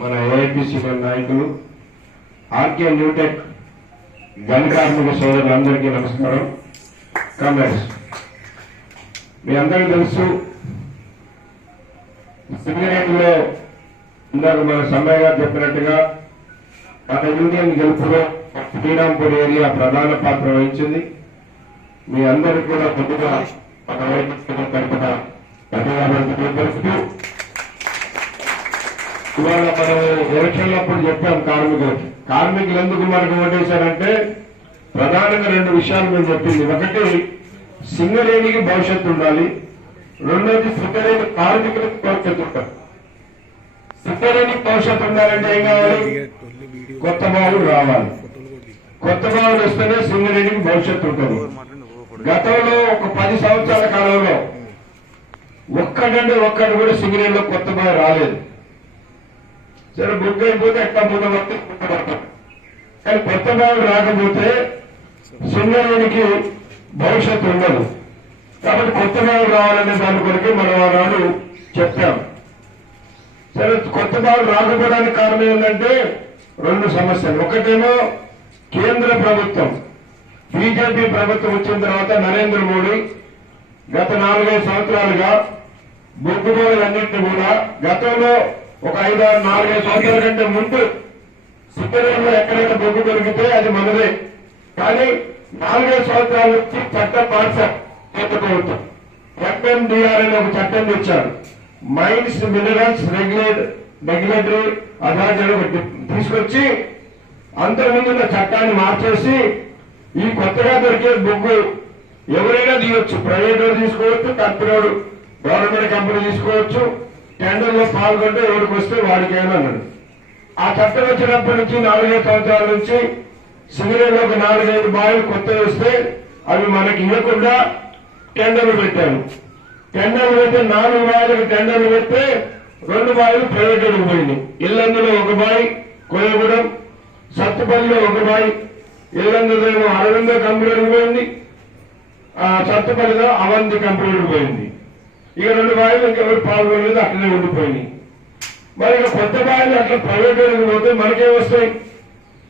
మన ఏఐపిసి నాయకులు RK New Tech gun కార్మిక సోదరులందరికీ నమస్కారం. కామ్రేడ్స్ మీ అందరికీ తెలుసు సింగరేణిలో ఇందాక మన సమ్మయ్య గారు చెప్పినట్టుగా గత యూనియన్ గెలుపులో శ్రీరాంపూర్ ఏరియా ప్రధాన పాత్ర వహించింది. మీ అందరికీ కూడా కొద్దిగా మన ఏఐపిసి తరపున ధన్యవాదాలు తెలుపుతూ ఇవాళ మనం ఎలక్షన్లు అప్పుడు చెప్పాం కార్మికులు. కార్మికులు ఎందుకు మనకు ఓటేశారంటే ప్రధానంగా రెండు విషయాలు మేము చెప్పింది. ఒకటి సింగరేణికి భవిష్యత్తు ఉండాలి. రెండోది సింగరేణి కార్మికులకు భవిష్యత్తు ఉండాలి. సింగరేణి భవిష్యత్తు ఉండాలంటే ఏం కావాలి? కొత్త బావులు రావాలి. కొత్త బావులు వస్తేనే సింగరేణికి భవిష్యత్తు ఉంటుంది. గతంలో ఒక పది సంవత్సరాల కాలంలో ఒక్కటంటే ఒక్కటి కూడా సింగరేణిలో కొత్త బావి రాలేదు. సరే బుక్ అయిపోతే ఎట్లా మూడు కానీ కొత్త రాకపోతే సింగరేణికి భవిష్యత్తు ఉండదు. కాబట్టి కొత్త బావి రావాలనే దాని కొరకు మనం ఆనాడు చెప్పాం. సరే కొత్త బావి రాకపోవడానికి కారణం ఏంటంటే రెండు సమస్యలు. ఒకటేమో కేంద్ర ప్రభుత్వం. బీజేపీ ప్రభుత్వం వచ్చిన తర్వాత నరేంద్ర మోడీ గత నాలుగైదు సంవత్సరాలుగా బొగ్గుబోలన్నింటినీ కూడా గతంలో ఒక ఐదారు నాలుగైదు సంవత్సరాల కంటే ముందు సిద్ధరంలో ఎక్కడైనా బొగ్గు దొరికితే అది మనదే. కానీ నాలుగైదు సంవత్సరాల నుంచి చట్టం మార్చారు కేంద్ర ప్రభుత్వం ఎంఎండిఆర్ అనే ఒక చట్టం తెచ్చారు. Mines minerals regulate regulatory authority ఒకటి తీసుకొచ్చి అంతకుముందు ఉన్న చట్టాన్ని మార్చేసి ఈ కొత్తగా దొరికే బొగ్గు ఎవరైనా తీయొచ్చు. ప్రైవేట్ తీసుకోవచ్చు కంపెనీ గవర్నమెంట్ కంపెనీ తీసుకోవచ్చు. టెండర్లో పాల్గొంటే ఎవరికి వస్తే వాడికి అన్నాడు. ఆ చట్టం వచ్చినప్పటి నుంచి నాలుగైదు సంవత్సరాల నుంచి సింగరేణిలో ఒక నాలుగైదు బావిలు కొత్తవి వస్తే అవి మనకి ఇవ్వకుండా టెండర్లు పెట్టారు. టెండర్లు పెడితే నాలుగు బావిలకు టెండర్లు పెడితే రెండు బావిలు ప్రైవేట్ పోయింది. ఇల్లందులో ఒక బావి కోయగూడెం సత్తుపల్లిలో ఒక బావి ఇల్లందులో ఏమో అరవింద కంపెనీలకు పోయింది. ఆ సత్తుపల్లిలో అవంతి కంపెనీలకు పోయింది. ఇక రెండు బావిలు ఇంకెవరు పాల్గొనలేదు అట్లనే ఉండిపోయినాయి మరి ఇక కొత్త బావిలు అట్లా ప్రైవేట్ వాళ్ళకి పోతే మనకే వస్తాయి?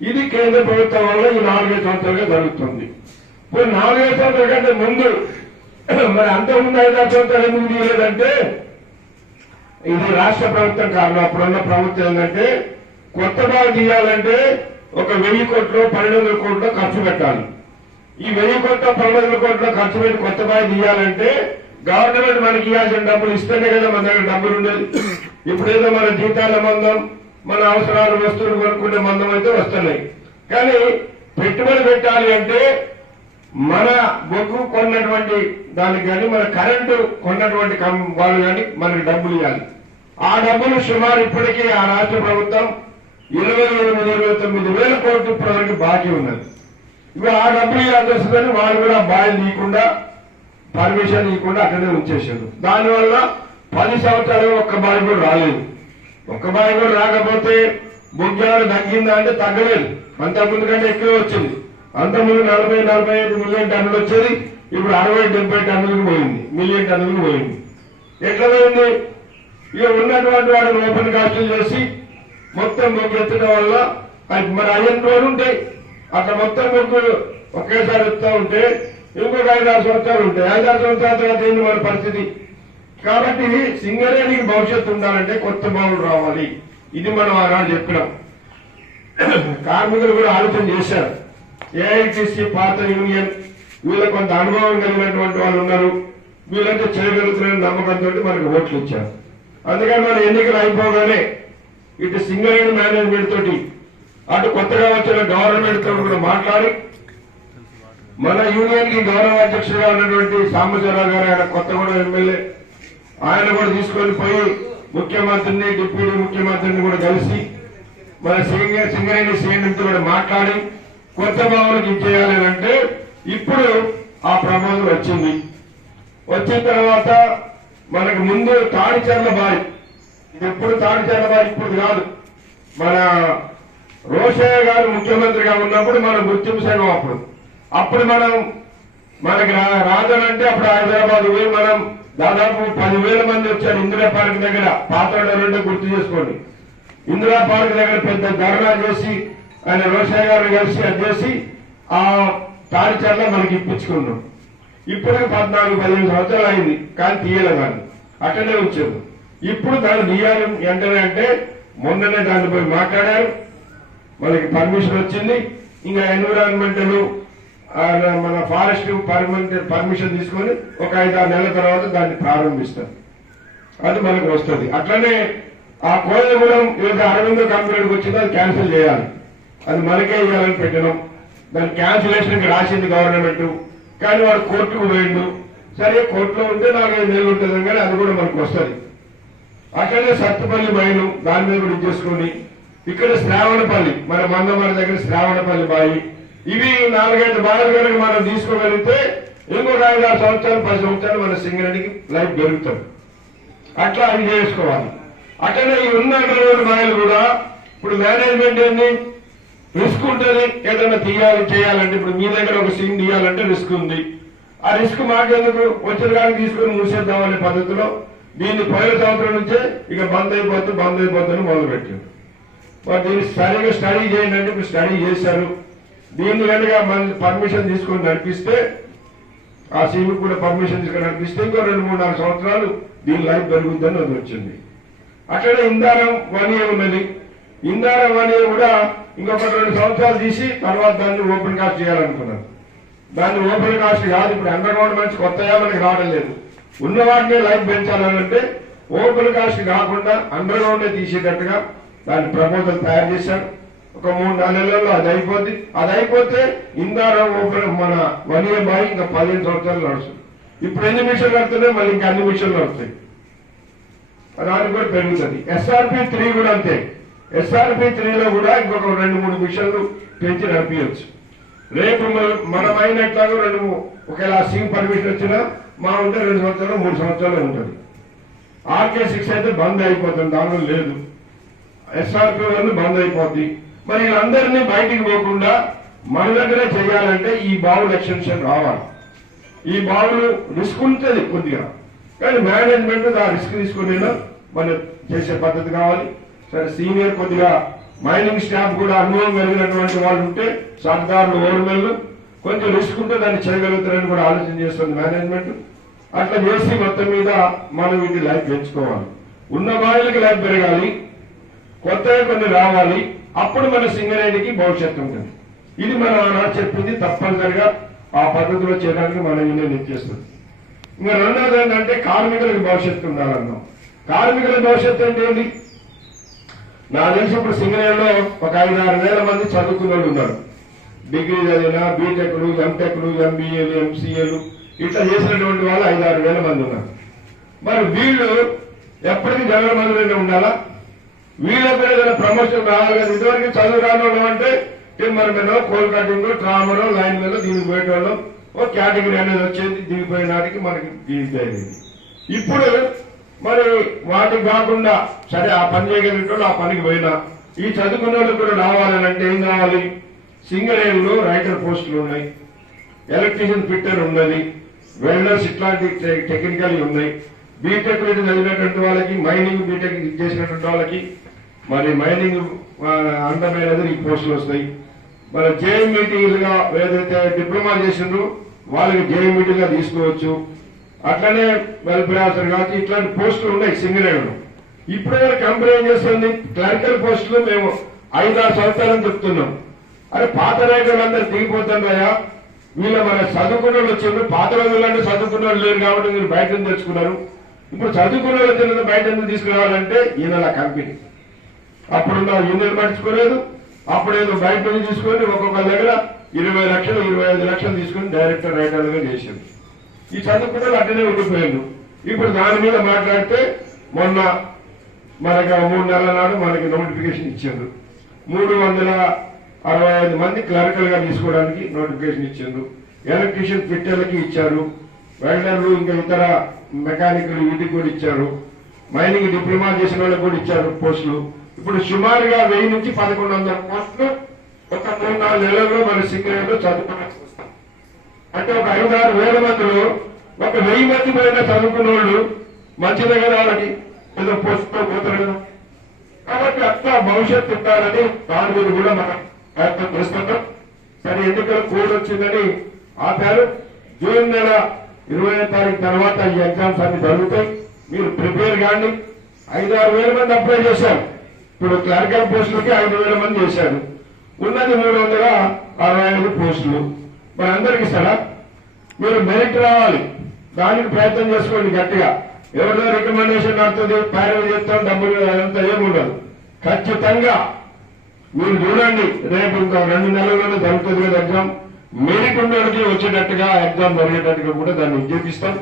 ఇది కేంద్ర ప్రభుత్వం వల్ల ఈ నాలుగైదు సంవత్సరాలుగా జరుగుతుంది. ఇప్పుడు నాలుగైదు సంవత్సరాల కంటే ముందు మరి అంతకుముందు ఐదు సంవత్సరాలు ఎందుకు తీయలేదంటే ఇది రాష్ట్ర ప్రభుత్వం కారణం అప్పుడున్న ప్రభుత్వం ఏంటంటే కొత్త బావి తీయాలంటే ఒక వెయ్యి కోట్లు పన్నెండు వందల కోట్లు ఖర్చు పెట్టాలి. ఈ వెయ్యి కోట్ల పన్నెండు వందల కోట్ల ఖర్చు పెట్టి కొత్త బావి తీయాలంటే గవర్నమెంట్ మనకి ఇవ్వాల్సిన డబ్బులు ఇస్తేనే కదా మన దగ్గర డబ్బులు ఉండేది. ఇప్పుడేదో మన జీతాల మందం మన అవసరాలు వస్తువులు కొనుక్కునే మందం అయితే వస్తున్నాయి. కానీ పెట్టుబడి పెట్టాలి అంటే మన బొగ్గు కొన్నటువంటి దానికి కానీ మన కరెంటు కొన్నటువంటి వాళ్ళు కానీ మనకి డబ్బులు ఇవ్వాలి. ఆ డబ్బులు సుమారు ఇప్పటికీ ఆ రాష్ట్ర ప్రభుత్వం ఇరవై ఎనిమిది ఇరవై తొమ్మిది వేల కోట్లు ఇప్పటివరకు బాకీ ఉన్నది. ఇవి ఆ డబ్బులు ఇవ్వాల్సి వస్తుందని వాళ్ళు కూడా బాయిలు తీయకుండా పర్మిషన్ ఇవ్వకుండా అక్కడే ఉంచేసారు దానివల్ల పది సంవత్సరాలు ఒక్క బావి కూడా రాలేదు. ఒక్క బావి కూడా రాకపోతే బొగ్గాలు తగ్గిందా అంటే తగ్గలేదు. అంతకుముందు కంటే ఎక్కువ వచ్చింది. అంతకుముందు నలభై నలభై ఐదు మిలియన్ టన్నులు వచ్చేది ఇప్పుడు అరవై డెబ్బై టన్నులకు పోయింది. మిలియన్ టన్నులకు పోయింది. ఎట్లా పోయింది? ఇక ఉన్నటువంటి వాడిని ఓపెన్ కాస్టులు చేసి మొత్తం బొగ్గు ఎత్తడం వల్ల అది మరి అయ్యన్ రోజులు ఉంటాయి అక్కడ మొత్తం బొగ్గులు ఒకేసారి ఎత్తా ఉంటే ఇంకొక ఐదారు సంవత్సరాలు ఉంటాయి. ఐదారు సంవత్సరాల తర్వాత ఏంటి మన పరిస్థితి? కాబట్టి సింగరేణికి భవిష్యత్తు ఉండాలంటే కొత్త బావులు రావాలి. ఇది మనం ఆనాడు చెప్పినాం. కార్మికులు కూడా ఆలోచన చేశారు. ఏఐటిసి పాత యూనియన్ వీళ్ళ కొంత అనుభవం కలిగినటువంటి వాళ్ళు ఉన్నారు. వీళ్ళంతా చేయగలుగుతున్న నమ్మకంతో మనకు ఓట్లు ఇచ్చారు. అందుకని మన ఎన్నికలు అయిపోగానే ఇటు సింగరేణి మేనేజ్మెంట్ తోటి అటు కొత్తగా వచ్చిన గవర్నమెంట్తో కూడా మాట్లాడి మన యూనియన్కి గౌరవ అధ్యక్షుడుగా ఉన్నటువంటి సాంబశివరావు గారు ఆయన కొత్తగూడెం ఎమ్మెల్యే. ఆయన కూడా తీసుకొని పోయి ముఖ్యమంత్రిని డిప్యూటీ ముఖ్యమంత్రిని కూడా కలిసి మన సింగర్ సింగరేణి సీఎంతో కూడా మాట్లాడి కొత్త భావనకు ఇచ్చేయాలి అంటే ఇప్పుడు ఆ ప్రమాదం వచ్చింది. వచ్చిన తర్వాత మనకు ముందు తాడిచర్ల బారి. ఇది ఎప్పుడు తాడిచర్ల బారి? ఇప్పుడు కాదు. మన రోషయ్య గారు ముఖ్యమంత్రిగా ఉన్నప్పుడు మన గుర్తింపు సంఘం అప్పుడు. అప్పుడు మనం మనకి రాజనంటే అప్పుడు హైదరాబాద్ పోయి మనం దాదాపు పదివేల మంది వచ్చారు ఇందిరా పార్క్ దగ్గర. పాత రెండో గుర్తు చేసుకోండి. ఇందిరా పార్క్ దగ్గర పెద్ద ధర్నా చేసి ఆయన వ్యవసాయ గారు కలిసి అది చేసి ఆ తాడిచర్ల మనకి ఇప్పించుకున్నాం. ఇప్పటికి పద్నాలుగు పదిహేను సంవత్సరాలు అయింది కానీ తీయలే దాన్ని. అట్టనే ఉంచారు. ఇప్పుడు దాన్ని తీయాలి వెంటనే అంటే మొన్ననే దాన్ని పోయి మాట్లాడారు. మనకి పర్మిషన్ వచ్చింది. ఇంకా ఎన్విరాన్మెంటల్ మన ఫారెస్ట్ పర్మిషన్ పర్మిషన్ తీసుకొని ఒక ఐదు ఆరు నెలల తర్వాత దాన్ని ప్రారంభిస్తాం అది మనకు వస్తుంది. అట్లనే ఆ కోయగూడెం ఏదో అరవింద కంపెనీకి వచ్చిందో అది క్యాన్సిల్ చేయాలి. అది మనకే ఇవ్వాలని పెట్టినాం. దాని క్యాన్సిలేషన్ రాసింది గవర్నమెంట్. కానీ వాడు కోర్టుకు పోయిండు. సరే కోర్టులో ఉంటే నాలుగైదు నెలలు ఉంటుంది కానీ అది కూడా మనకు వస్తుంది. అట్లనే సత్తుపల్లి మైలు దాని మీద కూడా చేసుకుని ఇక్కడ శ్రావణపల్లి మన మందమర దగ్గర శ్రావణపల్లి బాయి ఇవి నాలుగైదు బాధలు కనుక మనం తీసుకోగలిగితే ఇంకొక ఐదు ఆరు సంవత్సరాలు పది సంవత్సరాలు మన సింగరేణికి లైఫ్ పెరుగుతుంది అట్లా అవి చేసుకోవాలి. అట్లనే ఈ ఉన్న రెండు కూడా ఇప్పుడు మేనేజ్మెంట్ ఏంటి రిస్క్ ఉంటుంది. ఏదైనా తీయాలి చేయాలంటే ఇప్పుడు మీ దగ్గర ఒక సీన్ తీయాలంటే రిస్క్ ఉంది. ఆ రిస్క్ మాకెందుకు? వచ్చిన కానీ తీసుకొని మూసేద్దామనే పద్ధతిలో దీన్ని పోయిన సంవత్సరం నుంచే ఇక బంద్ అయిపోతుంది బంద్ అయిపోతుంది మొదలు పెట్టారు మరి దీన్ని సరిగా స్టడీ చేయండి అంటే ఇప్పుడు స్టడీ చేశారు. దీన్ని కనుక మన పర్మిషన్ తీసుకొని నడిపిస్తే ఆ సీఎం కూడా పర్మిషన్ తీసుకొని నడిపిస్తే ఇంకో రెండు మూడు నాలుగు సంవత్సరాలు దీని లైఫ్ పెరుగుద్దని అది వచ్చింది. అట్లనే ఇందారం వన్ ఇయర్ ఉన్నది. ఇందారం వన్ ఇయర్ కూడా ఇంకొక రెండు సంవత్సరాలు తీసి తర్వాత దాన్ని ఓపెన్ కాస్ట్ చేయాలనుకున్నారు దాన్ని ఓపెన్ కాస్ట్ కాదు ఇప్పుడు అండర్ గ్రౌండ్ మంచి కొత్తగా మనకి రావడం లేదు. ఉన్న వాటినే లైఫ్ పెంచాలనంటే ఓపెన్ కాస్ట్ కాకుండా అండర్ తీసేటట్టుగా దాని ప్రపోజల్ తయారు చేశారు. ఒక మూడు నాలుగు నెలల్లో అది అయిపోద్ది. అది అయిపోతే ఇందారా ఓపెన్ మన వన్ ఇయర్ బాయ్ ఇంకా పదిహేను సంవత్సరాలు నడుస్తుంది. ఇప్పుడు ఎన్ని మిషన్లు నడుతున్నాయి మళ్ళీ ఇంకా అన్ని మిషన్లు నడుస్తాయి. దానికి కూడా పెరుగుతుంది. ఎస్ఆర్పి త్రీ కూడా అంతే. ఎస్ఆర్పి త్రీలో కూడా ఇంకొక రెండు మూడు మిషన్లు పెంచి నడిపించచ్చు రేపు మనం అయినట్లాగా రెండు ఒకవేళ సింగ్ పర్మిషన్ వచ్చినా మా ఉంటే రెండు సంవత్సరాలు మూడు సంవత్సరాలు ఉంటుంది. ఆర్కే సిక్స్ అయితే బంద్ అయిపోతుంది. దానిలో లేదు. ఎస్ఆర్పి వల్ల బంద్ అయిపోద్ది. మరి వీళ్ళందరినీ బయటికి పోకుండా మన దగ్గరే చేయాలంటే ఈ బావులు ఎక్స్టెన్షన్ రావాలి. ఈ బావులు రిస్క్ ఉంటుంది కొద్దిగా. కానీ మేనేజ్మెంట్ ఆ రిస్క్ తీసుకుని మనం చేసే పద్ధతి కావాలి. సరే సీనియర్ కొద్దిగా మైనింగ్ స్టాఫ్ కూడా అనుభవం కలిగినటువంటి వాళ్ళు ఉంటే సర్దారులు ఓర్మెల్లు కొంచెం రిస్క్ ఉంటే దాన్ని చేయగలుగుతారని కూడా ఆలోచన చేస్తుంది మేనేజ్మెంట్. అట్లా చేసి మొత్తం మీద మనం వీటి లైఫ్ పెంచుకోవాలి ఉన్న బాయిలకి లైఫ్ పెరగాలి. కొత్తగా కొన్ని రావాలి. అప్పుడు మన సింగరేణికి భవిష్యత్తు ఉంటుంది. ఇది మన ఆనాడు చెప్పింది తప్పనిసరిగా ఆ పద్ధతిలో చేయడానికి మన యూనియన్ ఇచ్చేస్తుంది ఇంకా రెండోది ఏంటంటే కార్మికులకు భవిష్యత్తు ఉండాలన్నాం. కార్మికుల భవిష్యత్తు అంటే ఏంటి నా తెలిసి ఇప్పుడు సింగరేణిలో ఒక ఐదు ఆరు వేల మంది చదువుకున్న ఉన్నారు. డిగ్రీ చదివిన బీటెక్లు ఎంటెక్లు ఎంబీఏలు ఎంసీఏలు ఇట్లా చేసినటువంటి వాళ్ళు ఐదు ఆరు వేల మంది ఉన్నారు. మరి వీళ్ళు ఎప్పటికీ జనరల్ మందిలోనే ఉండాలా? వీళ్ళ పిల్లల ప్రమోషన్ రావాలి కదా? చదువు రాని అంటే టిమ్మర్ మీద కోల్ కటింగ్ ట్రామరో లైన్ మీద దీనికి పోయేటోళ్ళం. ఓ కేటగిరీ అనేది వచ్చేది దిగిపోయిన నాటికి మనకి ఇది ఇప్పుడు మరి వాటికి కాకుండా సరే ఆ పని చేయగలిగేటోళ్ళు ఆ పనికి పోయినా ఈ చదువుకున్న వాళ్ళు కూడా రావాలని అంటే ఏం కావాలి? సింగల్ సింగరేణిలో రైటర్ పోస్టులు ఉన్నాయి. ఎలక్ట్రీషియన్ ఫిట్టర్ ఉన్నది. వెల్డర్స్ ఇట్లాంటి టెక్నికల్ ఉన్నాయి. బీటెక్ చదివినటువంటి వాళ్ళకి మైనింగ్ బీటెక్ చేసినటువంటి వాళ్ళకి మరి మైనింగ్ అందమైన అందమైనది ఈ పోస్టులు వస్తాయి. మరి జేఎంఈటీలుగా ఏదైతే డిప్లొమా చేసిండ్రో వాళ్ళకి జేఎంఈటీగా తీసుకోవచ్చు. అట్లనే వెల్ఫేర్ ఆఫీసర్ కావచ్చు ఇట్లాంటి పోస్టులు ఉన్నాయి సింగరేణులు. ఇప్పుడే కంపెనీ ఏం చేస్తుంది క్లరికల్ పోస్టులు మేము ఐదారు సంవత్సరాలు చెప్తున్నాం. అరే పాత రైతులందరూ దిగిపోతున్నాయా వీళ్ళ మన చదువుకున్న వాళ్ళు వచ్చిండ్రు పాత రోజుల్లో చదువుకున్న వాళ్ళు లేరు కాబట్టి మీరు బయట తెచ్చుకున్నారు. ఇప్పుడు చదువుకున్న వాళ్ళు వచ్చిన బయట ఎందుకు తీసుకురావాలంటే ఈయన కంపెనీ. అప్పుడున్న యూనియన్ పట్టించుకోలేదు అప్పుడేదో బయట నుంచి తీసుకొని ఒక్కొక్క దగ్గర ఇరవై లక్షలు ఇరవై ఐదు లక్షలు తీసుకొని డైరెక్టర్ రైటర్గా చేసింది. ఈ చదువుకుంటే వాళ్ళు అట్టనే ఉండిపోయారు ఇప్పుడు దాని మీద మాట్లాడితే మొన్న మనకి మూడు నెలల నాడు మనకి నోటిఫికేషన్ ఇచ్చిండ్రు. మూడు వందల అరవై ఐదు మంది క్లరికల్గా తీసుకోవడానికి నోటిఫికేషన్ ఇచ్చిండ్రు. ఎలక్ట్రీషియన్ ఫిట్టర్లకి ఇచ్చారు. వెల్డర్లు ఇంకా ఇతర మెకానికల్ వీటికి కూడా ఇచ్చారు. మైనింగ్ డిప్లొమా చేసిన వాళ్ళకి కూడా ఇచ్చారు పోస్టులు. ఇప్పుడు సుమారుగా వెయ్యి నుంచి పదకొండు వందల పోస్టులు ఒక మూడు నాలుగు నెలల్లో మన సింగరేణిలో చదువుకోవాల్సి వస్తుంది. అంటే ఒక ఐదు ఆరు వేల మందిలో ఒక వెయ్యి మంది పైన చదువుకున్న వాళ్ళు మంచిదే కదా వాళ్ళకి? ఏదో పోస్టులో పోతారు కదా. కాబట్టి అట్లా భవిష్యత్తు ఉండాలని దాని మీద కూడా మనం ప్రయత్నం చేస్తున్నాం సరే ఎన్నికల కోడ్ వచ్చిందని ఆపారు. జూన్ నెల ఇరవై తారీఖు తర్వాత ఈ ఎగ్జామ్స్ అన్ని జరుగుతాయి. మీరు ప్రిపేర్ కాండి. ఐదు ఆరు వేల మంది అప్లై చేశారు. ఇప్పుడు క్లరికల్ పోస్టులకి ఐదు వేల మంది చేశారు. ఉన్నది మూడు వందల అరవై ఐదు పోస్టులు. మరి అందరికి సరే మీరు మెరిట్ రావాలి. దానికి ప్రయత్నం చేసుకోండి గట్టిగా. ఎవరిదో రికమెండేషన్ నడుతుంది పైరవి చెప్తాం డబ్బులు అదంతా ఏముండదు ఖచ్చితంగా మీరు చూడండి రేపు ఇంకా రెండు నెలల్లోనే జరుగుతుంది కదా ఎగ్జామ్. మెరిట్ ఉండడానికి వచ్చేటట్టుగా ఎగ్జామ్ జరిగేటట్టుగా కూడా దాన్ని విజ్ఞప్తిస్తాం.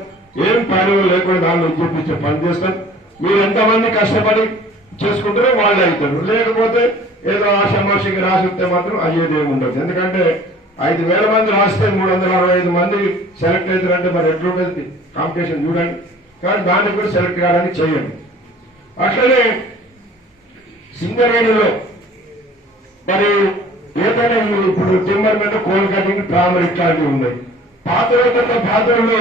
ఏం పైరవి లేకుండా దాన్ని విజ్ఞప్తించే పని చేస్తాం. మీరు ఎంతమంది కష్టపడి చేసుకుంటారో వాళ్ళు అవుతారు లేకపోతే ఏదో ఆషామాషికి రాసి ఉంటే మాత్రం అయ్యేది ఉండదు ఎందుకంటే ఐదు వేల మంది రాస్తే మూడు వందల అరవై ఐదు మంది సెలెక్ట్ అవుతారంటే మరి ఎట్లుంటుంది కాంపిటీషన్ చూడండి. కానీ దాన్ని కూడా సెలెక్ట్ కావడానికి చేయండి. అట్లనే సింగరేణిలో మరి ఏదైనా ఇప్పుడు టిమ్మర్ మీద కోల్ కటింగ్ ట్రామర్ ఇట్లాంటివి ఉన్నాయి. పాత రోజుల్లో పాత్రలు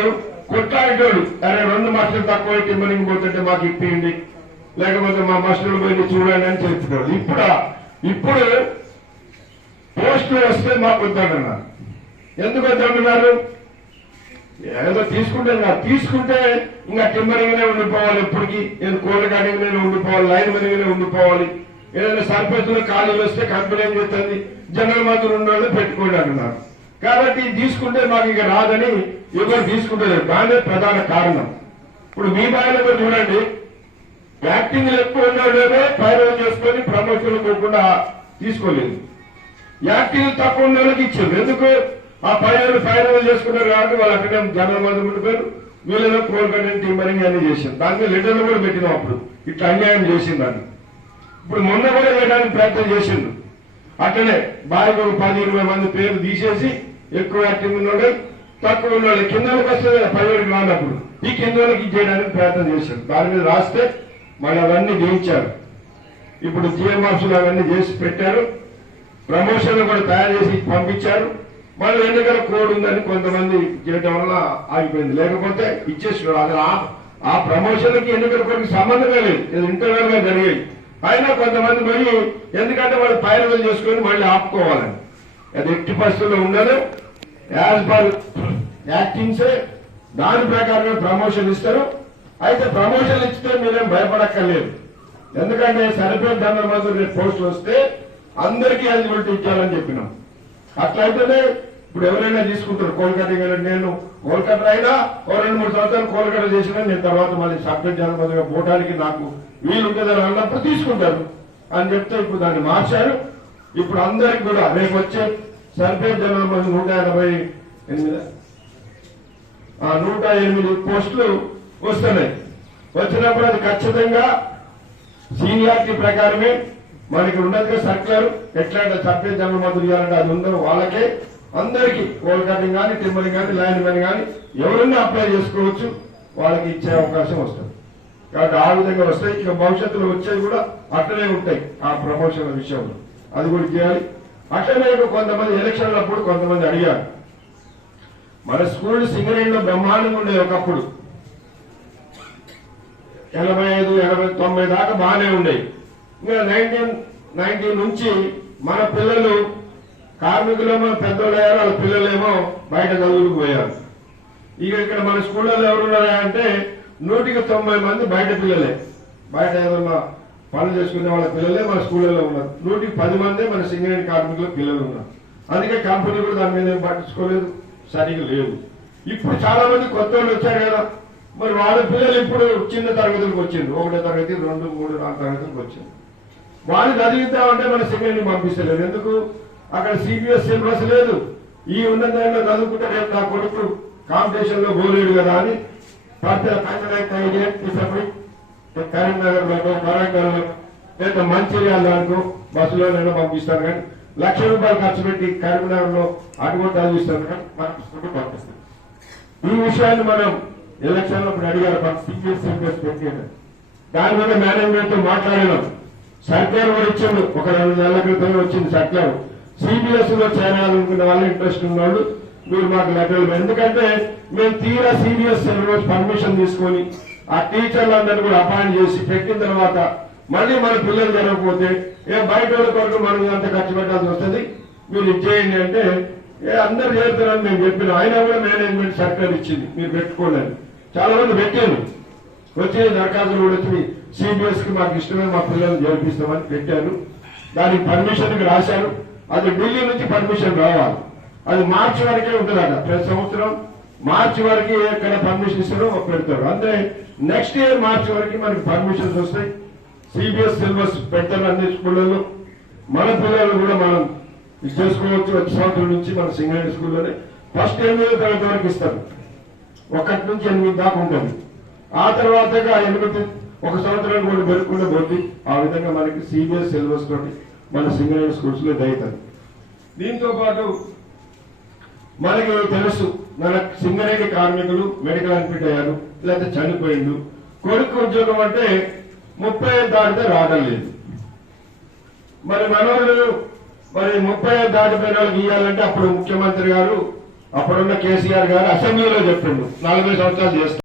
కొట్లాడేటోళ్ళు. అరే రెండు మాస్టర్లు తక్కువ టిమ్మరింగ్ పోతుంటే మాకు ఇప్పియండి లేకపోతే మా మాస్టర్లు పోయి చూడండి అని చెప్తున్నారు ఇప్పుడు? ఇప్పుడు పోస్టులు వస్తే మాకు వద్దంటున్నారు ఎందుకు వద్దంటున్నారు? ఏదో తీసుకుంటే తీసుకుంటే ఇంకా టిమ్మరింగ్నే ఉండిపోవాలి ఎప్పటికి. నేను కోళ్ళ కటింగ్నే ఉండిపోవాలి లైన్ మీదనే ఉండిపోవాలి. ఏదైనా సర్పంచులు ఖాళీలు వస్తే కంపెనీ ఏం చేస్తుంది? జనరల్ మంత్రులు ఉన్న పెట్టుకోండి అంటున్నారు. కాబట్టి తీసుకుంటే మాకు ఇక రాదని ఎవరు తీసుకుంటారు దానే ప్రధాన కారణం. ఇప్పుడు మీ బాయిలో కూడా చూడండి. యాక్టింగ్ ఎక్కువ ఉన్నోళ్ళేమో పైరవ్ చేసుకొని ప్రమోషన్ పోకుండా తీసుకోలేదు. యాక్టింగ్ తక్కువ ఉన్న వాళ్ళకి ఇచ్చారు. ఎందుకు? ఆ పైన ఫైనల్ చేసుకున్నారు కాబట్టి వాళ్ళు అక్కడే జనరల్ మంది ఉండిపోయారు. వీళ్ళలో కోల్కట్ టింబరింగ్ అన్ని చేశారు. దానికి లెటర్లు కూడా పెట్టినాం అప్పుడు. ఇట్లా అన్యాయం చేసిందని ఇప్పుడు మొన్న కూడా చేయడానికి ప్రయత్నం చేసిండు. అట్లనే భార్య ఒక పది ఇరవై మంది పేరు తీసేసి ఎక్కువ యాక్టింగ్ ఉన్నాడు తక్కువ ఉన్నాడు కింద వస్తే వస్తుంది కదా, రానప్పుడు. ఈ కింద వాళ్ళకి ఇచ్చేయడానికి ప్రయత్నం చేశారు. దాని మీద రాస్తే మళ్ళీ అవన్నీ చేయించారు ఇప్పుడు జిఎంఆర్సులు అవన్నీ చేసి పెట్టారు. ప్రమోషన్లు కూడా తయారు చేసి పంపించారు. మళ్ళీ ఎన్నికల కోడ్ ఉందని కొంతమంది చేయడం వల్ల ఆగిపోయింది. లేకపోతే ఇచ్చేసి అది ఆ- ఆ ప్రమోషన్లకి ఎన్నికల కోడ్కి సంబంధమే లేదు. ఇది ఇంటర్నల్గా జరిగాయి. అయినా కొంతమంది పోయి ఎందుకంటే వాళ్ళు పైన చేసుకొని మళ్ళీ ఆపుకోవాలని. అది ఎట్టి పరిస్థితుల్లో ఉండదు. యాజ్ పర్ యాక్టింగ్సే దాని ప్రకారమే ప్రమోషన్ ఇస్తారు. అయితే ప్రమోషన్లు ఇచ్చితే మీరేం భయపడక్కర్లేదు. ఎందుకంటే సరిపోయిన దండ మాత్రం రేపు పోస్టులు వస్తే అందరికీ ఎలిజిబిలిటీ ఇచ్చారని చెప్పినాం. అట్లయితేనే ఇప్పుడు ఎవరైనా తీసుకుంటారు కోల్కతా నేను కోల్కతా అయినా ఓ రెండు మూడు సంవత్సరాలు కోల్కతా చేసినా నేను తర్వాత మళ్ళీ సబ్జెక్ట్ జనపదగా పోవడానికి నాకు వీలు ఉంటుందని అన్నప్పుడు తీసుకుంటారు. అని చెప్తే ఇప్పుడు దాన్ని మార్చారు. ఇప్పుడు అందరికి కూడా రేపు వచ్చే సర్పంచ్ జనరల్ నూట ఎనభై ఎనిమిది ఆ నూట ఎనిమిది పోస్టులు వస్తున్నాయి. వచ్చినప్పుడు అది ఖచ్చితంగా సీనియారిటీ ప్రకారమే మనకి ఉండదు సర్కులర్ ఎట్లాంటి సర్పంచ్ జనరల్ మంత్రులు అది ఉందో వాళ్ళకే అందరికీ కోల్ కటింగ్ కానీ టిమ్మరింగ్ కానీ లైన్ మెన్ కానీ ఎవరన్నా అప్లై చేసుకోవచ్చు. వాళ్ళకి ఇచ్చే అవకాశం వస్తుంది. కాబట్టి ఆ విధంగా వస్తాయి. ఇక భవిష్యత్తులో వచ్చేవి కూడా అట్లనే ఉంటాయి ఆ ప్రమోషన్ల విషయంలో. అది కూడా చేయాలి. అట్లనే కొంతమంది ఎలక్షన్లప్పుడు కొంతమంది అడిగారు. మన స్కూల్ సింగరేణిలో బ్రహ్మాండంగా ఉండేది ఒకప్పుడు. ఎనభై ఐదు ఎనభై తొంభై దాకా బాగానే ఉండేవి ఇంకా నైన్టీన్ నైన్టీన్ నుంచి మన పిల్లలు కార్మికులేమో పెద్దోళ్ళు అయ్యారు వాళ్ళ పిల్లలేమో బయట చదువులకు పోయారు. ఇక ఇక్కడ మన స్కూళ్ళలో ఎవరున్నారా అంటే నూటికి తొంభై మంది బయట పిల్లలే. బయట ఏదన్నా పనులు చేసుకునే వాళ్ళ పిల్లలే మన స్కూళ్ళలో ఉన్నారు. నూటికి పది మందే మన సింగరేణి కార్మికుల పిల్లలు ఉన్నారు. అందుకే కంపెనీ కూడా దాని మీద ఏం పట్టించుకోలేదు. సరిగా లేవు ఇప్పుడు చాలా మంది కొత్త వాళ్ళు వచ్చారు కదా. మరి వాళ్ళ పిల్లలు ఇప్పుడు చిన్న తరగతులకు వచ్చిండ్రు? ఒకటో తరగతి రెండు మూడు నాలుగు తరగతులకు వచ్చింది వాళ్ళు చదివిద్దామంటే మన సింగరేణి పంపిస్తలేదు ఎందుకు? అక్కడ సిబిఎస్ సిలబస్ లేదు. ఈ ఉన్నతంగా చదువుకుంటే రేపు నా కొడుకు కాంపిటీషన్లో పోలేడు కదా అని కరీంనగర్లో వరంగల్లో లేదా మంచిర్యాల దాంట్లో బస్సులో పంపిస్తారు కానీ లక్ష రూపాయలు ఖర్చు పెట్టి కరీంనగర్లో అటువంటి చదివిస్తారు కానీ పంపిస్తారు. ఈ విషయాన్ని మనం ఎలక్షన్లో ఇప్పుడు అడిగారు మాకు సిబిఎస్ సిలబస్ పెట్టారు దాని మీద మేనేజ్మెంట్తో మాట్లాడినాం. సర్కార్ కూడా ఇచ్చిండు. ఒక రెండు నెలల క్రితమే వచ్చింది సర్కార్. సిబిఎస్లో చేరాలనుకునే వాళ్ళు ఇంట్రెస్ట్ ఉన్నాడు మీరు మాకు లెటర్లు ఎందుకంటే మేము తీరా సీరియస్ రోజు పర్మిషన్ తీసుకొని ఆ టీచర్లందరినీ కూడా అపాయింట్ చేసి పెట్టిన తర్వాత మళ్ళీ మన పిల్లలు జరగకపోతే ఏ బయట కొరకు మనం అంత ఖర్చు పెట్టాల్సి వస్తుంది? మీరు ఇచ్చేయండి అంటే ఏ అందరు చేస్తారని మేము చెప్పిన. అయినా కూడా మేనేజ్మెంట్ సర్కార్ ఇచ్చింది. మీరు పెట్టుకోలేదు. చాలా మంది పెట్టారు. వచ్చే దరఖాస్తులు కూడా వచ్చి సిబిఎస్కి మాకు ఇష్టమే మా పిల్లల్ని చేర్పిస్తామని పెట్టారు. దానికి పర్మిషన్కి రాశారు. అది ఢిల్లీ నుంచి పర్మిషన్ రావాలి. అది మార్చి వరకే ఉంటుందట. ప్రతి సంవత్సరం మార్చి వరకు ఎక్కడ పర్మిషన్ ఇస్తారో పెడతారు. అంటే నెక్స్ట్ ఇయర్ మార్చి వరకు మనకి పర్మిషన్స్ వస్తాయి. సిబిఎస్ సిలబస్ పెడతారు అన్ని స్కూళ్ళలో మన పిల్లలు కూడా మనం ఇది చేసుకోవచ్చు. వచ్చే సంవత్సరం నుంచి మన సింగరేణి స్కూల్లోనే ఫస్ట్ ఎనిమిదో తరగతి వరకు ఇస్తారు. ఒకటి నుంచి ఎనిమిది దాకా ఉంటుంది. ఆ తర్వాత ఎనిమిది ఒక సంవత్సరం కూడా పెరుగుకుండా పోతుంది ఆ విధంగా మనకి సీబీఎస్ సిలబస్ తోటి మన సింగరేజ్ స్కూల్స్లో దయతారు దీంతో పాటు మనకి తెలుసు మన సింగరేణి కార్మికులు మెడికల్ అడ్మిట్ అయ్యారు లేకపోతే చనిపోయిండు కొడుకు ఉద్యోగం అంటే ముప్పై దాటితే రావడం లేదు. మరి మనోళ్ళు మరి ముప్పై దాటిపోయిన వాళ్ళకి ఇవ్వాలంటే అప్పుడు ముఖ్యమంత్రి గారు అప్పుడున్న కేసీఆర్ గారు అసెంబ్లీలో చెప్పిండు. నలభై సంవత్సరాలు చేస్తారు